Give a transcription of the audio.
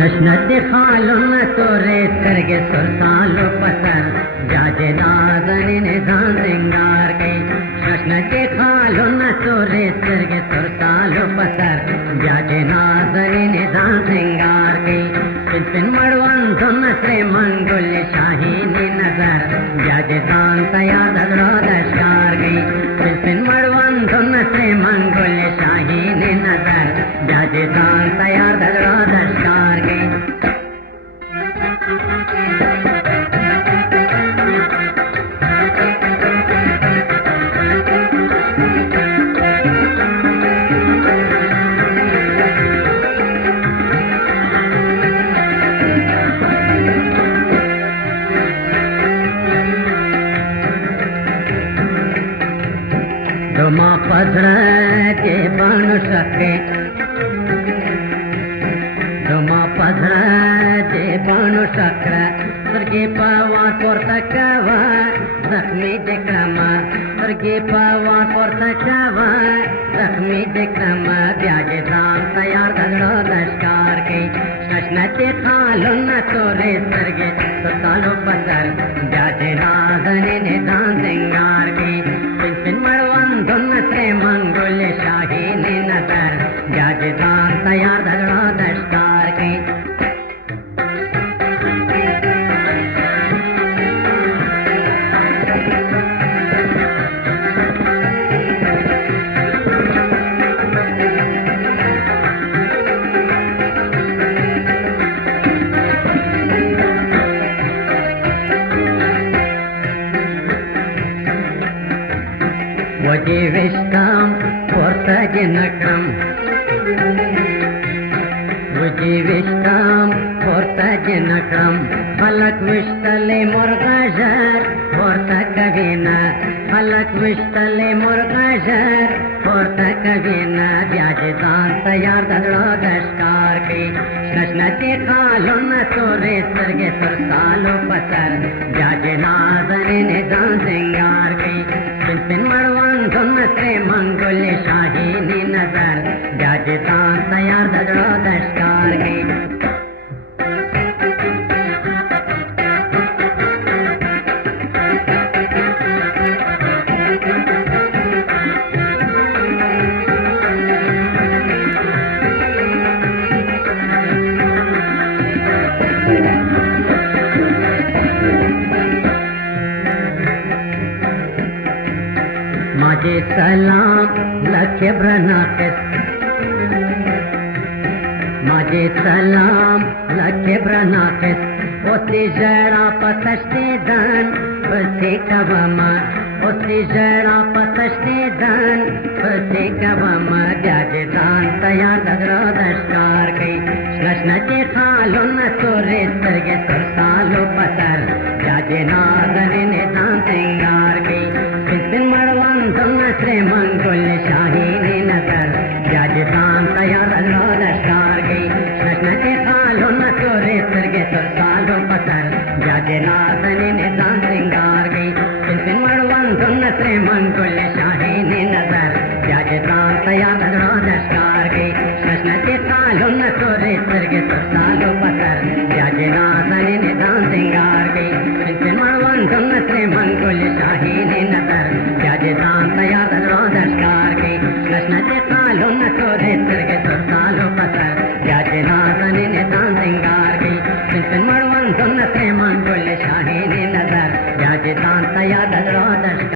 नशनते खालुन तोरे सरगे सुरसालो पसर जाजे नाजनी निजान सिंगार के नशनते खालुन तोरे सरगे सुरसालो पसर जाजे नाजनी निजान सिंगार के पिन मड़वन धुन से मंगुल शाहीनी नजर जाजे दान तैयार दगड़ा दशकार गई पिन मड़वन धुन से मंगुल शाहीनी नजर जाजे दान तैयार दगड़ा दशकार गई दुमा पधर के बन सके दुमा पधर के बन सक्र स्वर्गे पावा तोर्तकवा जख्मी दिक्रमा स्वर्गे पावा तोर्तकवा जख्मी दिक्रमा ब्याजे दान तैयार दगड़ा दशकार के नशनते खालुन तोरे स्वर्गे सुरसालो पसर ब्याजे नाजनी निदान सिंगार के पिन मड़वन धुन से मंगुल शाहीनी नजर जाजे दान तैयार दगड़ा दशकार के वजीविष्टाम पोर्तजिनक्रम वजीविष्टाम पोर्तजिनक्रम फलक विष्टले मुर्गजर पोर्तकविना फलक विष्टले मुर्गजर पोर्तकविना ब्याजे दान तैयार दगड़ा दशकार के नशनते खालुन तोरे सरगे सुरसालो पसर ब्याजे नाजनी निजान सिंगार के पिन मड़वन धुन से मंगुल शाहीनी नजर जाजे दान तैयार दगड़ा दशकार के माजे सलाम लखे ब्रनाकिस माजे सलाम लखे ब्रनाकिस ओसी जड़ा पतश्ते दान बसे कवमा ओसी जड़ा पतश्ते दान बसे कवमा जाजे दान तैयार दगड़ा दशकार के नशनते खालुन तोरे सरगे सुरसालो पसर जाजे नाजनी निदान सिंगार के पिन मड़वन धुन से मंगुल शाहीनी नजर जाजे दान तैयार दगड़ा दशकार गई नशनते खालुन तोरे सरगे सुरसालो पसर जाजे नाजनी निदान सिंगार गई पिन मड़वन धुन से मंगुल शाहीनी नजर जाजे दान तैयार दगड़ा दशकार गई नशनते खालुन तोरे सरगे सुरसालो पसर जाजे नाजनी निदान सिंगार गई पिन मड़वन धुन से मंगुल शाहीनी नजर जाजे दान तैयार दगड़ा दशकार के नशनते खालुन तोरे सरगे सुरसालो पसर जाजे नाज